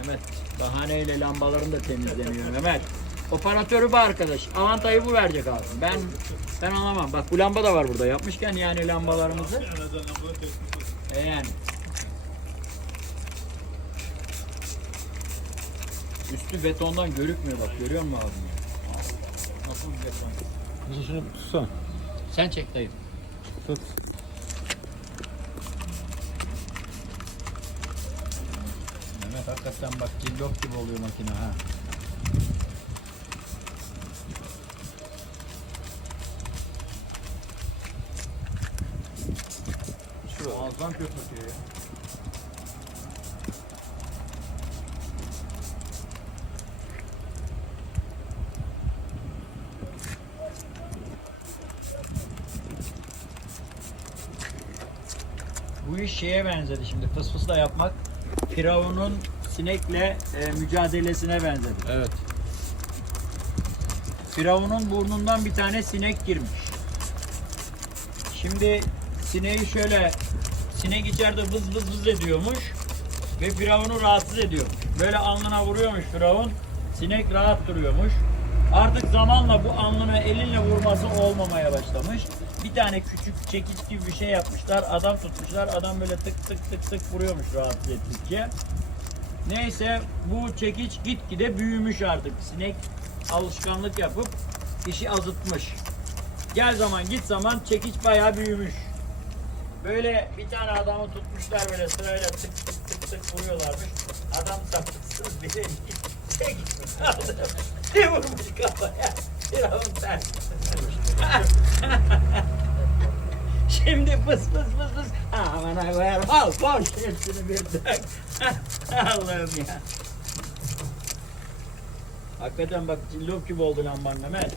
Mehmet bahaneyle lambaların da temizleniyor Mehmet. Operatörü bu arkadaş. Avantayı bu verecek abi. Ben ben anlamam. Bak bu lamba da var burada. Yapmışken yani lambalarımızı. E yani. Üstü betondan görükmüyor bak. Görüyor musun abi? Nasıl beton? Şunu tutsana. Sen çek dayı. Tut. Mehmet hakikaten bak cillop gibi oluyor makine ha. Şurada. Ağızdan köpürtüyor ya. Bu iş şeye benzedi şimdi fıs fısla yapmak. Firavun'un sinekle e, mücadelesine benzedi. Evet. Firavun'un burnundan bir tane sinek girmiş. Şimdi sineği şöyle sinek içeride vız vız vız ediyormuş ve Firavun'u rahatsız ediyormuş. Böyle alnına vuruyormuş Firavun. Sinek rahat duruyormuş. Artık zamanla bu alnına elinle vurması olmamaya başlamış. Bir tane küçük çekiç gibi bir şey yapmışlar. Adam tutmuşlar. Adam böyle tık tık tık tık vuruyormuş rahatsız ettikçe. Neyse bu çekiç gitgide büyümüş artık. Sinek alışkanlık yapıp işi azıtmış. Gel zaman git zaman çekiç bayağı büyümüş. Böyle bir tane adamı tutmuşlar böyle sırayla tık tık tık tık vuruyorlarmış. Adam sapıksız bile çekiç aldı. Bir vurmuş kafaya. Firavun. Şimdi fıs fıs fıs fıs. Aman koyarım. Al koş hepsini bir dök. Allah'ım ya. Hakikaten bak cillop gibi oldu lan bana Mehmet.